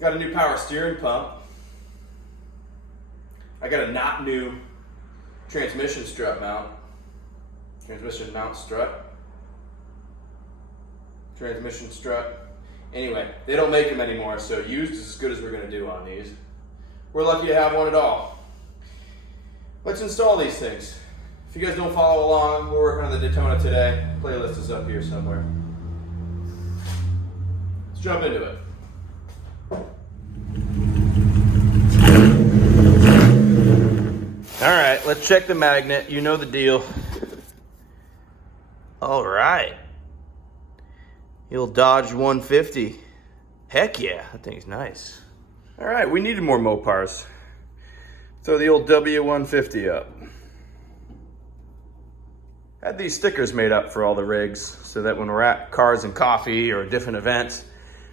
Got a new power steering pump. I got a not new transmission strut mount. Transmission mount strut. Transmission strut. Anyway, they don't make them anymore, so used is as good as we're going to do on these. We're lucky to have one at all. Let's install these things. If you guys don't follow along, we're working on the Daytona today. Playlist is up here somewhere. Let's jump into it. All right, let's check the magnet. You know the deal. All right. The old Dodge 150. Heck yeah, that thing's nice. All right, we needed more Mopars. Throw the old W150 up. Had these stickers made up for all the rigs so that when we're at Cars and Coffee or different events,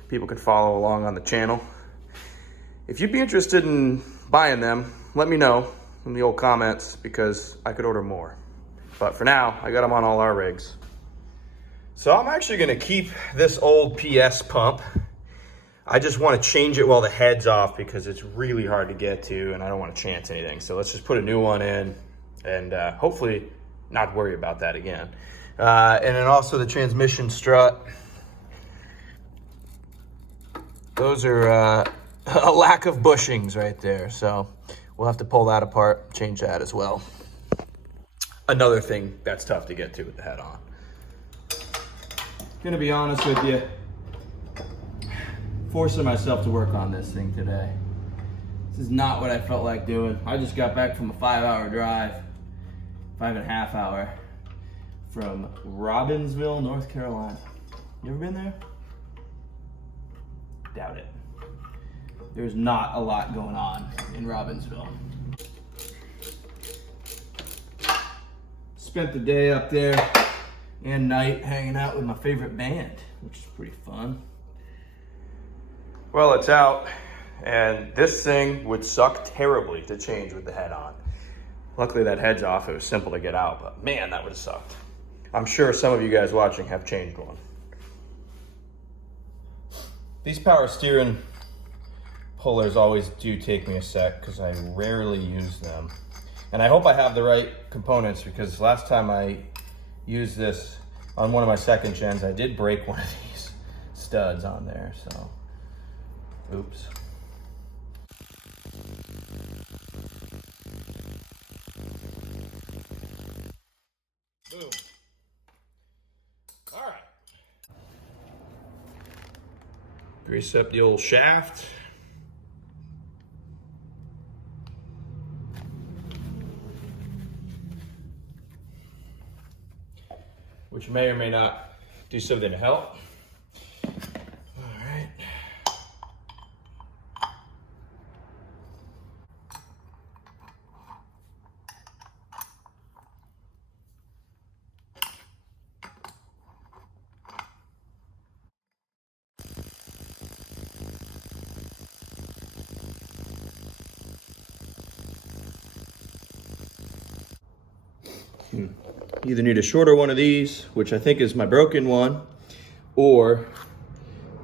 people could follow along on the channel. If you'd be interested in buying them, let me know in the old comments because I could order more. But for now, I got them on all our rigs. So I'm actually gonna keep this old PS pump. I just wanna change it while the head's off because it's really hard to get to and I don't wanna chance anything. So let's just put a new one in and hopefully not worry about that again. And then also the transmission strut. Those are a lack of bushings right there. So we'll have to pull that apart, change that as well. Another thing that's tough to get to with the head on. Gonna be honest with you, forcing myself to work on this thing today. This is not what I felt like doing. I just got back from a 5-hour drive, 5.5 hour, from Robbinsville, North Carolina. You ever been there? Doubt it. There's not a lot going on in Robbinsville. Spent the day up there and night hanging out with my favorite band, which is pretty fun. Well, it's out, and this thing would suck terribly to change with the head on. Luckily that head's off, it was simple to get out, but man, that would have sucked. I'm sure some of you guys watching have changed one. These power steering pullers always do take me a sec because I rarely use them. And I hope I have the right components because last time I used this on one of my second gens, I did break one of these studs on there, so oops. Boom. All right. Grease up the old shaft. Which may or may not do something to help. All right. Either need a shorter one of these, which I think is my broken one, or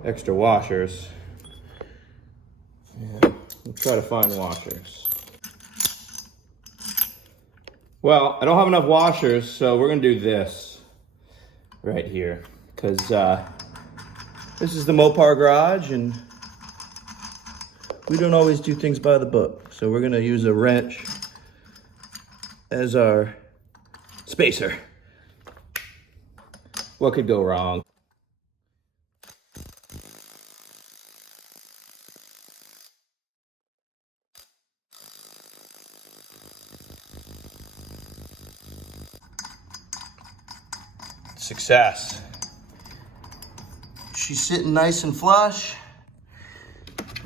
extra washers. Yeah, we'll try to find washers. Well, I don't have enough washers, so we're gonna do this right here, because this is the Mopar Garage, and we don't always do things by the book. So we're gonna use a wrench as our spacer. What could go wrong? Success. She's sitting nice and flush.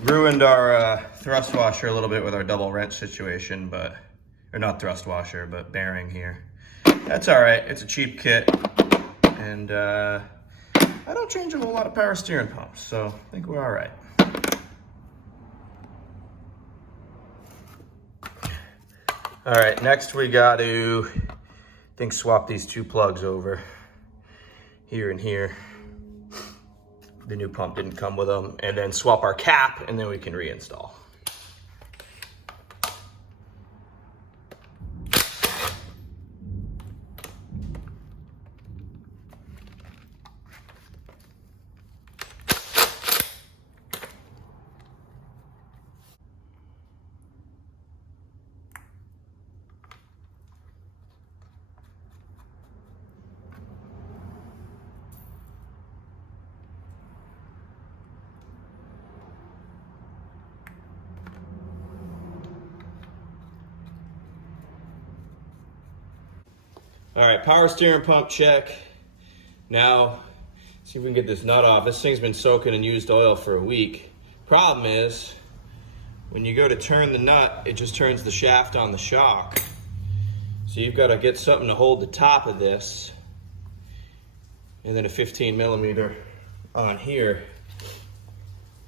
Ruined our thrust washer a little bit with our double wrench situation, but, or not thrust washer, but bearing here. That's all right, it's a cheap kit. And I don't change a whole lot of power steering pumps, so I think we're all right. All right, next we got to, I think, swap these two plugs over, here and here. the new pump didn't come with them, and then swap our cap, and then we can reinstall. All right, power steering pump check. Now, see if we can get this nut off. This thing's been soaking in used oil for a week. Problem is, when you go to turn the nut, it just turns the shaft on the shock. So you've got to get something to hold the top of this, and then a 15 millimeter on here.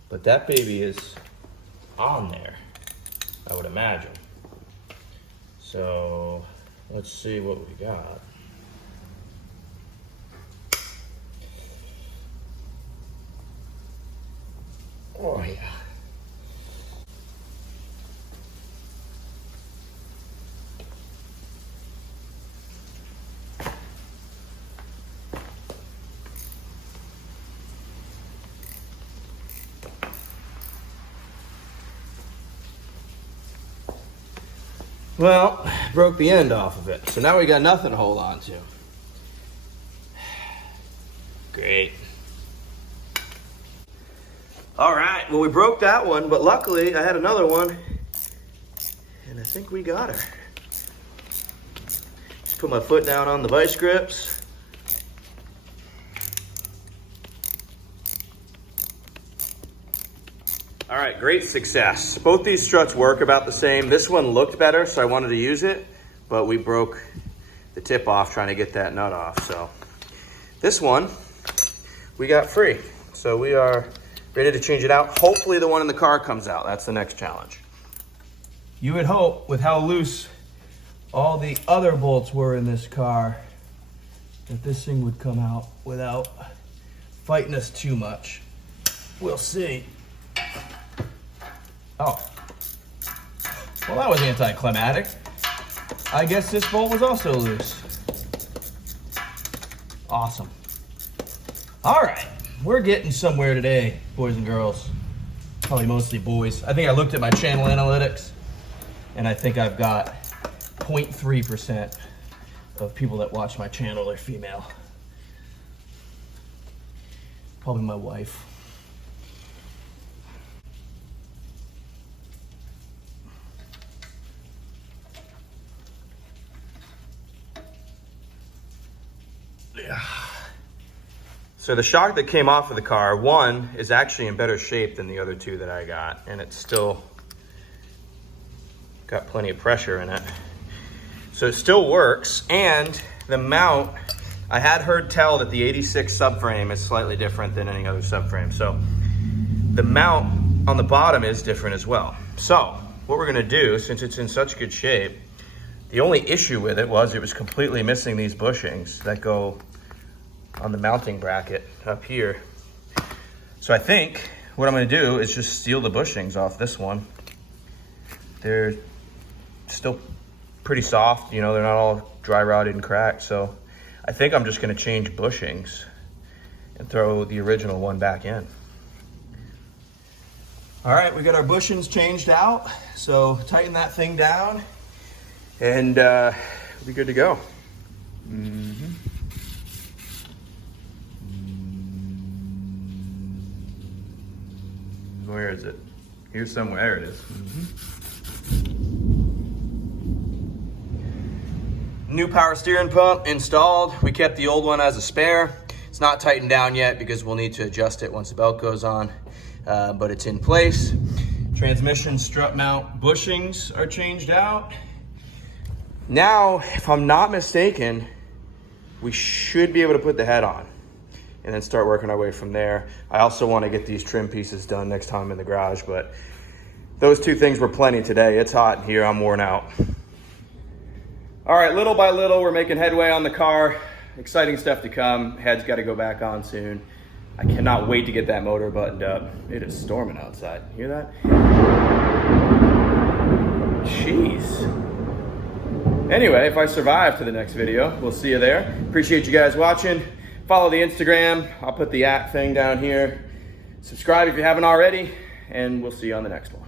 But that baby is on there, I would imagine. So let's see what we got. Oh yeah. Well, broke the end off of it. So now we got nothing to hold on to. Great. All right, well, we broke that one, but luckily I had another one, and I think we got her. Just put my foot down on the vice grips. All right, great success. Both these struts work about the same. This one looked better, so I wanted to use it, but we broke the tip off trying to get that nut off. So this one we got free. So we are ready to change it out. Hopefully the one in the car comes out. That's the next challenge. You would hope, with how loose all the other bolts were in this car, that this thing would come out without fighting us too much. We'll see. Oh, well, that was anticlimactic. I guess this bolt was also loose. Awesome. All right, we're getting somewhere today, boys and girls. Probably mostly boys. I think I looked at my channel analytics, and I think I've got 0.3% of people that watch my channel are female. Probably my wife. Yeah. So the shock that came off of the car, one, is actually in better shape than the other two that I got, and it's still got plenty of pressure in it. So it still works, and the mount, I had heard tell that the 86 subframe is slightly different than any other subframe. So the mount on the bottom is different as well. So what we're gonna do, since it's in such good shape, the only issue with it was completely missing these bushings that go on the mounting bracket up here. So I think what I'm gonna do is just steal the bushings off this one. They're still pretty soft, you know, they're not all dry rotted and cracked. So I think I'm just gonna change bushings and throw the original one back in. All right, we got our bushings changed out. So tighten that thing down and we'll be good to go. Where is it? Here's somewhere. There it is. New power steering pump installed. We kept the old one as a spare. It's not tightened down yet because we'll need to adjust it once the belt goes on, but it's in place. Transmission strut mount bushings are changed out. Now, if I'm not mistaken, we should be able to put the head on and then start working our way from there. I also want to get these trim pieces done next time in the garage, but those two things were plenty today. It's hot in here, I'm worn out. All right, little by little, we're making headway on the car. Exciting stuff to come. Head's got to go back on soon. I cannot wait to get that motor buttoned up. It is storming outside. Hear that? Jeez. Anyway, if I survive to the next video, we'll see you there. Appreciate you guys watching. Follow the Instagram. I'll put the @ thing down here. Subscribe if you haven't already, and we'll see you on the next one.